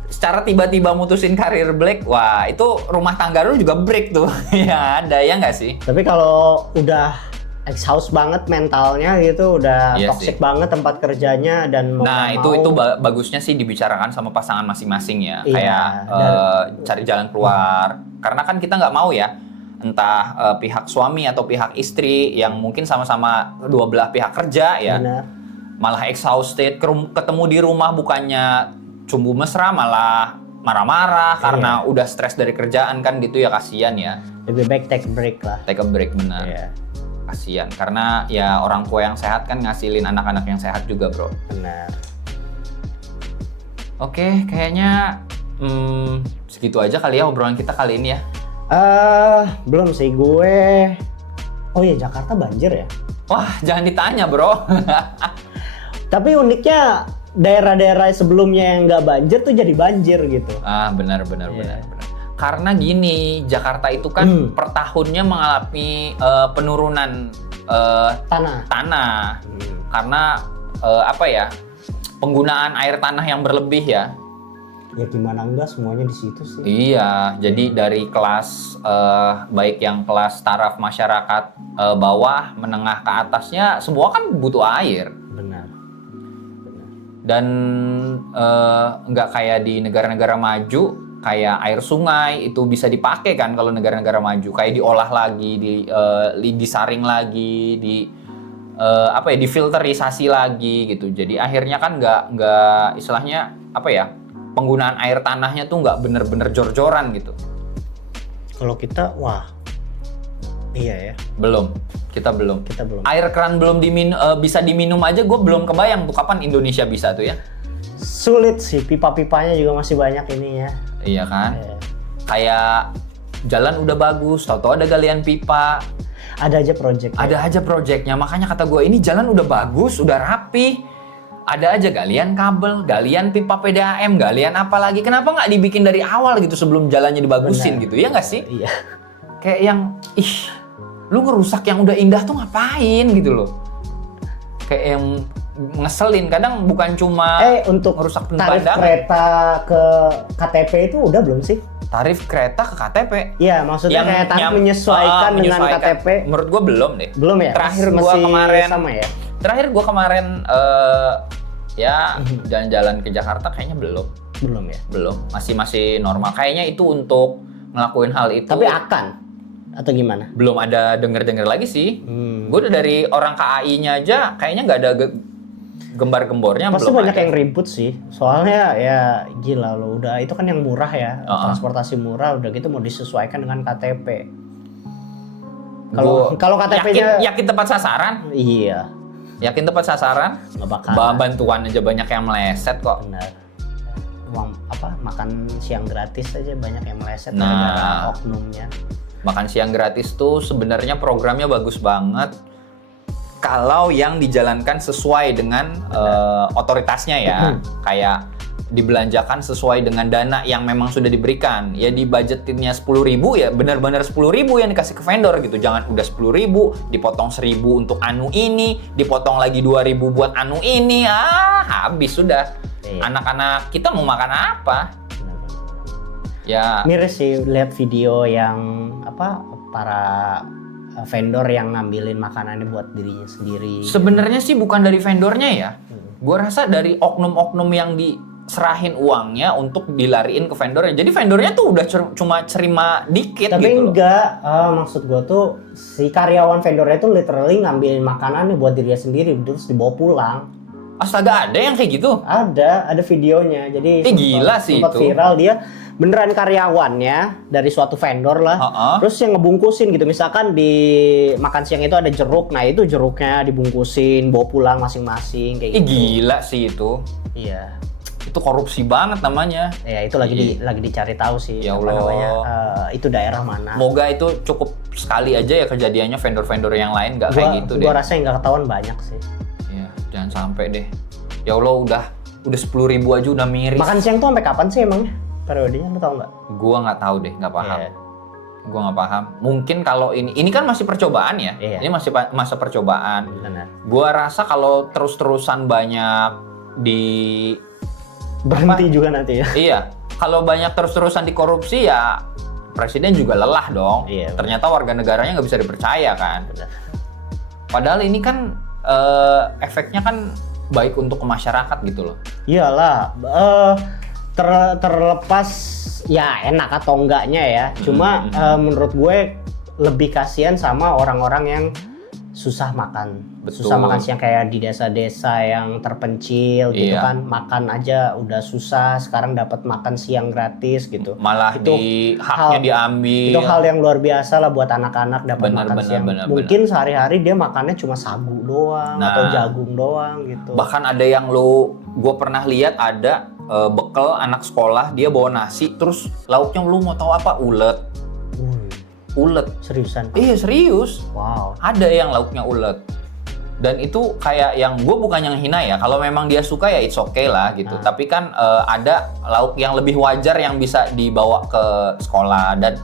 secara tiba-tiba mutusin career break, wah itu rumah tangga lu juga break tuh. Ya ada ya nggak sih? Tapi kalau udah exhaust banget mentalnya gitu, udah Iya toxic sih. banget tempat kerjanya dan mau Nah nggak itu mau, bagusnya sih dibicarakan sama pasangan masing-masing ya, Iya, kayak cari jalan keluar. Karena kan kita nggak mau ya, entah pihak suami atau pihak istri yang mungkin sama-sama dua belah pihak kerja ya, benar. malah exhausted, ketemu di rumah bukannya cumbu mesra, malah marah-marah karena udah stres dari kerjaan kan gitu ya, kasihan ya. Lebih baik take a break lah. Take a break, benar. Iya, Kasihan karena ya orang tua yang sehat kan ngasilin anak-anak yang sehat juga, bro. benar. Oke, kayaknya segitu aja kali ya obrolan kita kali ini ya. Belum sih gue. Oh iya, Jakarta banjir ya. Wah, jangan ditanya, bro. Tapi uniknya daerah-daerah sebelumnya yang nggak banjir tuh jadi banjir gitu. Benar. Iya. Karena gini, Jakarta itu kan per tahunnya mengalami penurunan tanah. Karena apa ya? Penggunaan air tanah yang berlebih ya. Ya gimana enggak, semuanya di situ sih. Iya, jadi dari kelas baik yang kelas taraf masyarakat bawah, menengah ke atasnya, semua kan butuh air. Benar. Dan nggak kayak di negara-negara maju, kayak air sungai itu bisa dipakai kan kalau negara-negara maju, kayak diolah lagi, disaring lagi, difilterisasi lagi gitu. Jadi akhirnya kan nggak istilahnya apa ya, penggunaan air tanahnya tuh nggak bener-bener jor-joran gitu. Kalau kita, wah, iya ya. Kita belum. Air keran belum bisa diminum aja, gue belum kebayang tuh kapan Indonesia bisa tuh ya. Sulit sih, pipa-pipanya juga masih banyak ini ya. Iya kan? Iya. Kayak jalan udah bagus, tau-tau ada galian pipa. Ada aja project. Ada aja proyeknya, makanya kata gue ini jalan udah bagus, udah rapi. Ada aja galian kabel, galian pipa PDAM, galian apa lagi. Kenapa nggak dibikin dari awal gitu sebelum jalannya dibagusin gitu, ya nggak sih? Iya. Kayak yang, lu ngerusak yang udah indah tuh ngapain gitu loh. Kayak yang ngeselin, kadang bukan cuma Untuk ngerusak tarif pandangan. kereta ke KTP itu udah belum sih? Tarif kereta ke KTP. Iya, maksudnya kayak tarif menyesuaikan dengan KTP. Menurut gue belum deh. Belum ya? Terakhir gue Masih kemarin sama ya? Terakhir gue kemarin ya jalan-jalan ke Jakarta kayaknya belum. Belum. Masih normal. Kayaknya itu untuk ngelakuin hal itu. Tapi akan atau gimana? Belum ada denger lagi sih. Gue udah dari orang KAI-nya aja kayaknya nggak ada gembar-gembornya. Pasti belum banyak ada. yang ribut sih. Soalnya ya gila loh, udah itu kan yang murah ya. Transportasi murah, udah gitu mau disesuaikan dengan KTP. Kalau KTP-nya yakin tepat sasaran? iya, Yakin tepat sasaran? nggak bakal. Bantuan aja banyak yang meleset kok. Benar. Uang makan siang gratis aja banyak yang meleset Nah. gara-gara oknumnya. Makan siang gratis tuh sebenarnya programnya bagus banget kalau yang dijalankan sesuai dengan otoritasnya ya. Kayak dibelanjakan sesuai dengan dana yang memang sudah diberikan. Ya dibudgetinnya 10.000 ya benar-benar 10.000 yang dikasih ke vendor gitu. Jangan udah 10.000 dipotong 1.000 untuk anu ini, dipotong lagi 2.000 buat anu ini. Habis sudah. Iya. Anak-anak kita mau makan apa? Ya Miris sih lihat video yang para vendor yang ngambilin makanannya buat dirinya sendiri. sebenarnya sih bukan dari vendornya ya. Gua rasa dari oknum-oknum yang diserahin uangnya untuk dilariin ke vendornya. Jadi vendornya tuh udah cuma cerima dikit Tapi gitu loh. enggak, maksud gua tuh si karyawan vendornya tuh literally ngambilin makanannya buat dirinya sendiri terus dibawa pulang. Astaga, ada yang kayak gitu? Ada videonya. Jadi gila sih sempat itu. viral, dia beneran karyawannya dari suatu vendor lah. Terus yang ngebungkusin gitu. Misalkan di makan siang itu ada jeruk. Nah, itu jeruknya dibungkusin, bawa pulang masing-masing kayak gitu. Gila sih itu. Iya. Itu korupsi banget namanya. Ya, itu lagi dicari tahu sih Ya apa Allah. namanya. Itu daerah mana. Semoga itu cukup sekali aja ya kejadiannya, vendor-vendor yang lain nggak kayak gitu Gua deh. rasa yang nggak ketahuan banyak sih. Ya, jangan sampai deh. Ya Allah, udah 10.000 aja udah miris. Makan siang tuh sampai kapan sih emangnya? Periodenya lu tahu nggak? Gua nggak tahu deh, nggak paham. Iya. Gua nggak paham. Mungkin kalau ini kan masih percobaan ya. Iya. Ini masih masa percobaan. Benar. Gua rasa kalau terus-terusan banyak di Berhenti juga nanti ya. iya, kalau banyak terus-terusan dikorupsi ya presiden juga lelah dong. Iya, Ternyata warga negaranya nggak bisa dipercaya kan. Benar. Padahal ini kan efeknya kan baik untuk masyarakat gitu loh. Iyalah, terlepas ya enak atau enggaknya ya. Cuma menurut gue lebih kasihan sama orang-orang yang susah makan. Betul. Susah makan siang kayak di desa-desa yang terpencil gitu Iya. kan. Makan aja udah susah, sekarang dapat makan siang gratis gitu. Malah Itu haknya diambil. Itu hal yang luar biasa lah buat anak-anak dapat Benar, makan benar, siang. benar, Mungkin sehari-hari dia makannya cuma sagu doang Nah. atau jagung doang gitu. Bahkan ada yang gue pernah lihat ada bekal anak sekolah, dia bawa nasi, terus lauknya lu mau tahu apa? Ulet. Ulet. Seriusan? Iya serius. Wow. Ada yang lauknya ulet. Dan itu kayak yang gue bukan yang hina ya. Kalau memang dia suka ya it's okay lah gitu. Tapi kan ada lauk yang lebih wajar yang bisa dibawa ke sekolah, dan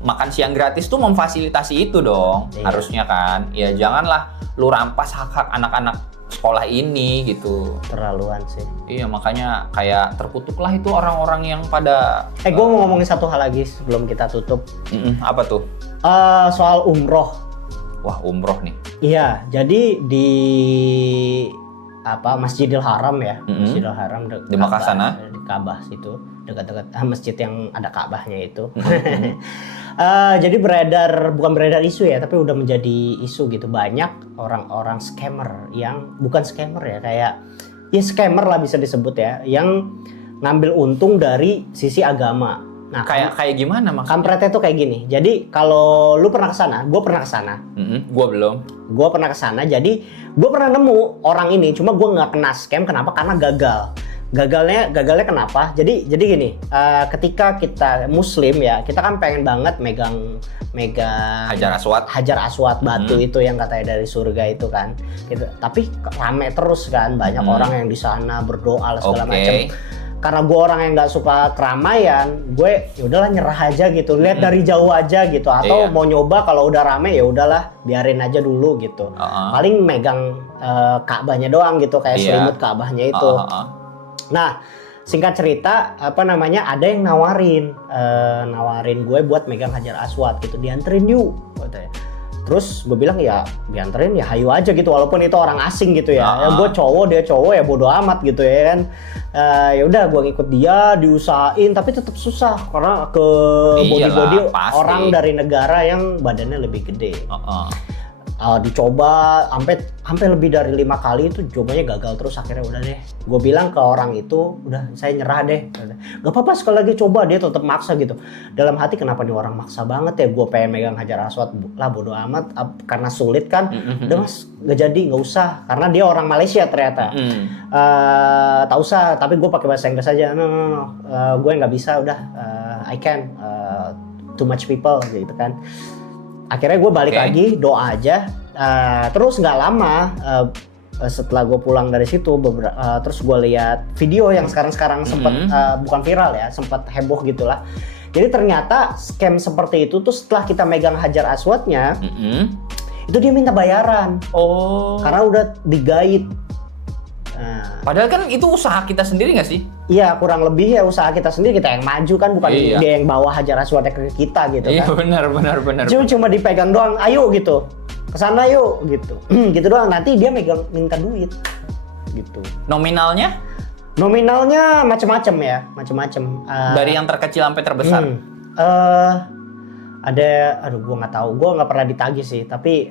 makan siang gratis tuh memfasilitasi itu dong. Iya. Harusnya kan. Ya janganlah lu rampas hak-hak anak-anak sekolah ini gitu. Terlaluan sih. Iya, makanya kayak terkutuklah itu orang-orang yang pada Gue mau ngomongin satu hal lagi sebelum kita tutup. apa tuh? Soal umroh. Wah, umroh nih. Iya, jadi di Masjidil Haram ya, Masjidil Haram Di Makkah sana? di Ka'bah situ, dekat-dekat masjid yang ada Ka'bahnya itu. Jadi bukan beredar isu ya, tapi udah menjadi isu gitu. Banyak orang-orang scammer yang bukan scammer ya, kayak ya scammer lah bisa disebut ya, yang ngambil untung dari sisi agama. Nah, Kayak gimana maksudnya? kampretnya tuh kayak gini. Jadi kalau lu pernah kesana, gue pernah kesana. Gua belum. Gue pernah kesana, jadi gue pernah nemu orang ini, cuma gue nggak kena scam. Kenapa? Karena gagal. Gagalnya kenapa? Jadi gini, ketika kita Muslim ya, kita kan pengen banget megang Hajar Aswad. batu itu yang katanya dari surga itu kan. Gitu. Tapi rame terus kan, banyak orang yang di sana berdoa segala macam. Karena gue orang yang nggak suka keramaian, gue ya udahlah nyerah aja gitu, lihat dari jauh aja gitu, atau mau nyoba kalau udah rame ya udahlah biarin aja dulu gitu. Paling megang Ka'bahnya doang gitu, kayak selimut Ka'bahnya itu. Nah, singkat cerita ada yang nawarin gue buat megang Hajar Aswad gitu, dianterin yuk katanya. Terus gue bilang ya dianterin ya hayu aja gitu, walaupun itu orang asing gitu ya. Ya gue cowok, dia cowok ya bodo amat gitu ya kan. Ya udah gue ngikut dia, diusahain, tapi tetap susah karena ke body orang dari negara yang badannya lebih gede. Dicoba sampai lebih dari 5 kali itu cobanya gagal terus, akhirnya udah deh. Gue bilang ke orang itu, udah saya nyerah deh. Gak apa-apa sekali lagi coba, dia tetap maksa gitu. Dalam hati kenapa nih orang maksa banget ya, gue pengen megang Hajar Aswad lah bodo amat karena sulit kan. Udah mas, gak jadi, gak usah, karena dia orang Malaysia ternyata. Tak usah, tapi gue pakai bahasa Inggris aja. No. Gue nggak bisa, udah I can too much people gitu kan. Akhirnya gue balik lagi, doa aja. Terus nggak lama setelah gue pulang dari situ, terus gue lihat video yang sekarang sempat bukan viral ya, sempat heboh gitulah. Jadi ternyata scam seperti itu tuh setelah kita megang Hajar Aswadnya, itu dia minta bayaran. Karena udah digait. Padahal kan itu usaha kita sendiri nggak sih? Iya, kurang lebih ya usaha kita sendiri, kita yang maju kan, bukan dia yang bawa Hajar Aswadnya ke kita gitu kan. Iya benar. Cuma dipegang doang, ayo gitu, kesana yuk gitu. Gitu doang, nanti dia minta duit gitu. Nominalnya Macam-macam ya, macam-macam. Dari yang terkecil sampai terbesar. aduh gue nggak tahu, gue nggak pernah ditagih sih, tapi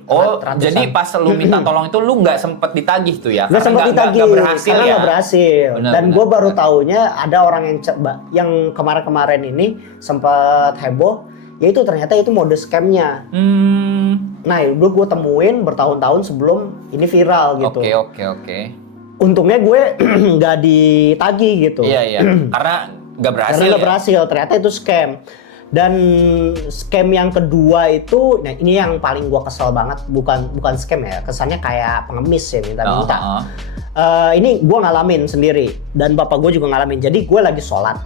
jadi pas lu minta tolong itu lu nggak sempet ditagih tuh ya? Nggak sempet ditagih, nggak berhasil karena ya? nggak berhasil. Bener, Dan gue baru taunya ada orang yang kemarin-kemarin ini sempat heboh, yaitu ternyata itu mode scamnya. Nah itu gue temuin bertahun-tahun sebelum ini viral gitu. Oke. Untungnya gue nggak ditagih gitu. Iya. Karena nggak berhasil. Karena nggak berhasil, ternyata itu scam. Dan scam yang kedua itu, nah ini yang paling gua kesel banget, bukan scam ya, kesannya kayak pengemis ya, minta-minta. Ini gua ngalamin sendiri dan bapak gua juga ngalamin. Jadi gua lagi sholat,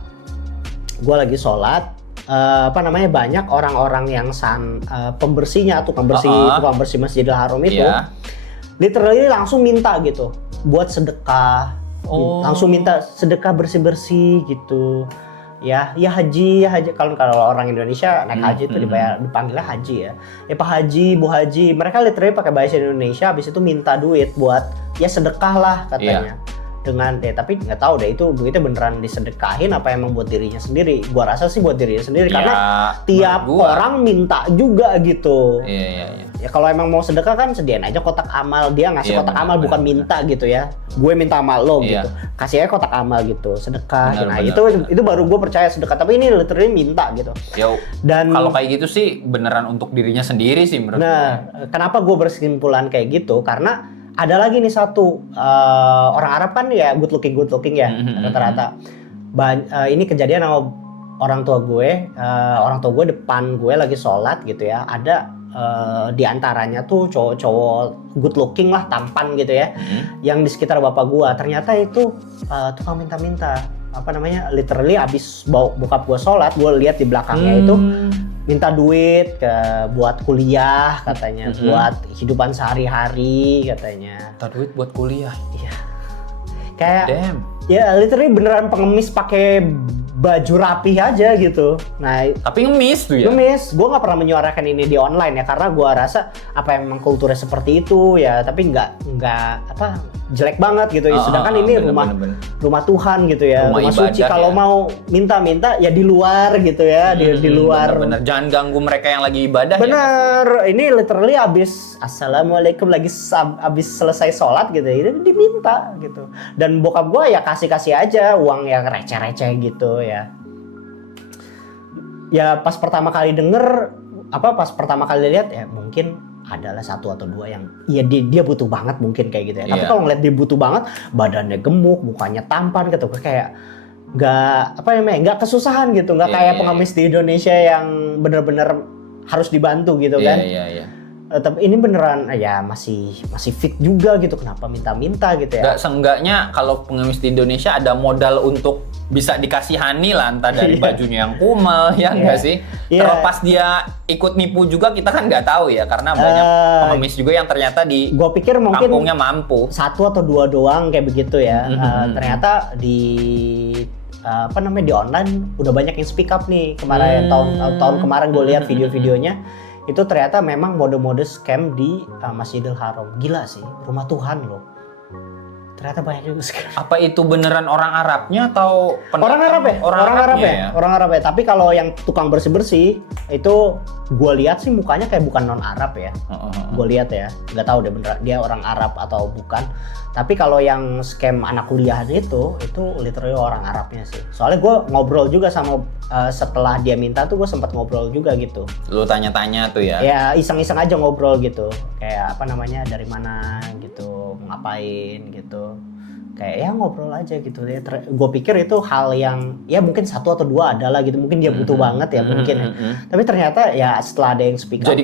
banyak orang-orang yang pembersihnya atau tukang bersih Masjidil Haram itu, literally langsung minta gitu, buat sedekah, langsung minta sedekah bersih-bersih gitu. Ya haji kalau orang Indonesia naik haji itu dipanggilnya haji ya. Ya Pak Haji, Bu Haji, mereka literally pakai bahasa Indonesia, habis itu minta duit buat ya sedekah lah katanya. Dengan tapi nggak tahu deh itu duitnya beneran disedekahin apa emang buat dirinya sendiri. Gua rasa sih buat dirinya sendiri karena tiap orang minta juga gitu. Iya. Ya kalau emang mau sedekah kan sediain aja kotak amal, dia ngasih kotak amal bukan minta gitu ya. Gue minta amal lo gitu. Kasih aja kotak amal gitu, sedekah. Itu baru gue percaya sedekah, tapi ini literally minta gitu. Dan kalau kayak gitu sih beneran untuk dirinya sendiri sih menurut gue. Kenapa gue berkesimpulan kayak gitu? Karena ada lagi nih satu orang Arab kan ya good looking ya rata-rata. Ini kejadian sama orang tua gue depan gue lagi sholat gitu ya. Ada di antaranya tuh cowok-cowok good looking lah, tampan gitu ya, yang di sekitar bapak gua. Ternyata itu tukang minta-minta, literally abis bokap gua sholat, gua lihat di belakangnya itu minta duit buat kuliah katanya, buat kehidupan sehari-hari katanya. Minta duit buat kuliah? Iya. Kayak damn. Ya literally beneran pengemis pakai baju rapih aja gitu. Nah, tapi ngemis tuh ya? Ngemis. Gue nggak pernah menyuarakan ini di online ya, karena gue rasa apa emang kulturnya seperti itu ya, tapi nggak jelek banget gitu. Sedangkan ini rumah Tuhan gitu ya, rumah suci. Kalau mau minta-minta ya di luar gitu ya, di luar. Bener. Jangan ganggu mereka yang lagi ibadah. Bener. Ya? Ini literally abis assalamualaikum abis selesai sholat gitu, itu diminta gitu. Dan bokap gue ya kasih aja uang yang receh-receh gitu ya. Ya pas pertama kali lihat ya mungkin adalah satu atau dua yang ya dia butuh banget mungkin kayak gitu ya. Tapi kalau ngeliat dia butuh banget, badannya gemuk, mukanya tampan gitu, kayak nggak kesusahan gitu, nggak kayak pengemis di Indonesia yang bener-bener harus dibantu gitu kan. Iya. Tapi ini beneran ya masih fit juga gitu, kenapa minta-minta gitu ya. Seenggaknya kalau pengemis di Indonesia ada modal untuk bisa dikasihani lah, entah dari bajunya yang kumal ya enggak sih. Terlepas dia ikut nipu juga kita kan nggak tahu ya, karena banyak pengemis juga yang ternyata di gua pikir mungkin kampungnya mampu. Satu atau dua doang kayak begitu ya. Ternyata di di online udah banyak yang speak up nih. Kemarin tahun kemarin gue lihat video-videonya, itu ternyata memang mode-mode scam di Masjidil Haram. Gila sih, rumah Tuhan loh. Ternyata banyak juga scam. Apa itu beneran orang Arabnya atau orang Arab ya? Orang Arab ya. Tapi kalau yang tukang bersih-bersih itu gue lihat sih mukanya kayak bukan non Arab ya. Gue lihat ya, nggak tahu deh beneran dia orang Arab atau bukan. Tapi kalau yang scam anak kuliahan itu literally orang Arabnya sih. Soalnya gue ngobrol juga sama setelah dia minta tuh gue sempat ngobrol juga gitu. Lu tanya-tanya tuh ya? Ya iseng-iseng aja ngobrol gitu. Kayak dari mana gitu, ngapain gitu. Kayak ya ngobrol aja gitu. Gue pikir itu hal yang ya mungkin satu atau dua adalah gitu. Mungkin dia butuh banget ya mungkin ya. Tapi ternyata ya setelah ada yang speak up. Jadi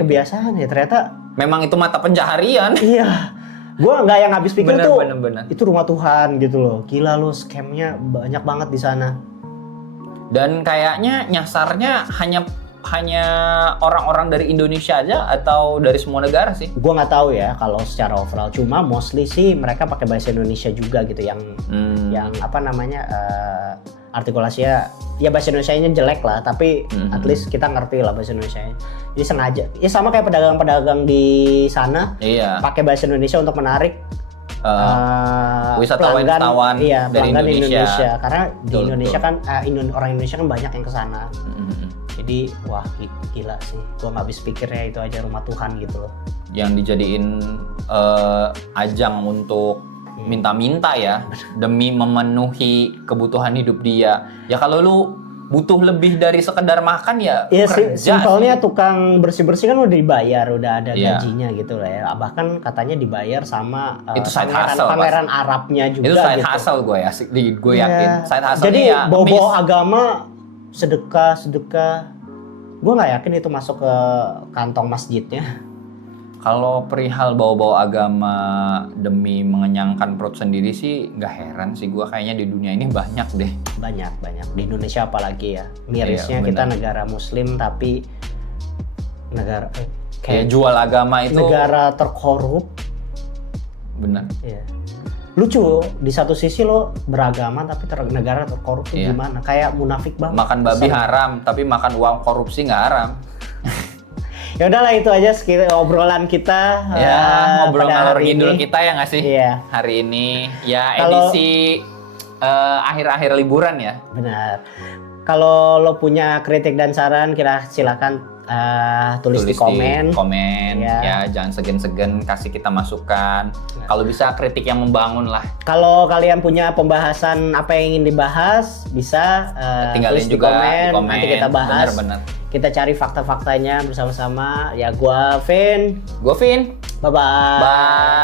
kebiasaan ya ternyata. Memang itu mata pencaharian. Iya. Gue nggak yang habis pikir bener. Itu rumah Tuhan gitu loh. Gila lo, scamnya banyak banget di sana. Dan kayaknya nyasarnya hanya orang-orang dari Indonesia aja atau dari semua negara sih? Gue nggak tahu ya kalau secara overall. Cuma mostly sih mereka pakai bahasa Indonesia juga gitu, yang artikulasinya ya bahasa Indonesianya jelek lah, tapi at least kita ngerti lah bahasa Indonesianya. Jadi sengaja. Ya sama kayak pedagang-pedagang di sana pakai bahasa Indonesia untuk menarik wisatawan dari pelanggan Indonesia. Karena di Indonesia kan orang Indonesia kan banyak yang kesana. Jadi wah gila sih, gua nggak habis pikirnya itu aja rumah Tuhan gitu loh. Yang dijadiin ajang untuk minta-minta ya demi memenuhi kebutuhan hidup dia. Ya kalau lu butuh lebih dari sekedar makan ya Iya kerja simpelnya sih. tukang bersih-bersih kan udah dibayar, udah ada Iya. gajinya gitu lah ya. Bahkan katanya dibayar sama Itu side hustle, pangeran Arabnya juga Itu side gitu. hustle gue ya, gue yakin. Iya. Side hustle Jadi ya bawa-bawa ngemis. agama sedekah. Gue nggak yakin itu masuk ke kantong masjidnya. Kalau perihal bawa-bawa agama demi mengenyangkan perut sendiri sih nggak heran sih gue, kayaknya di dunia ini banyak deh. Banyak di Indonesia apalagi ya. Mirisnya Iya, kita benar. negara Muslim tapi negara Kayak jual agama itu negara terkorup. bener. Iya. Lucu, di satu sisi lo beragama tapi negara terkorup tuh Iya. gimana? Kayak munafik banget. Makan babi Kesel. haram, tapi makan uang korupsi nggak haram. Ya udahlah itu aja sekitar obrolan kita. Ya, ngobrol pada ngalor hari ngidul ini. kita ya nggak sih? Iya. Hari ini ya Kalau- edisi akhir-akhir liburan ya. Benar. Kalau lo punya kritik dan saran, silakan tulis di komen. Komen Ya. ya, jangan segan-segan kasih kita masukan. Kalau bisa kritik yang membangun lah. Kalau kalian punya pembahasan apa yang ingin dibahas, bisa Tinggalin tulis di juga komen. di komen. Nanti kita bahas. Bener-bener. Kita cari fakta-faktanya bersama-sama. Ya gua Vin. Gue Vin. Bye-bye. Bye.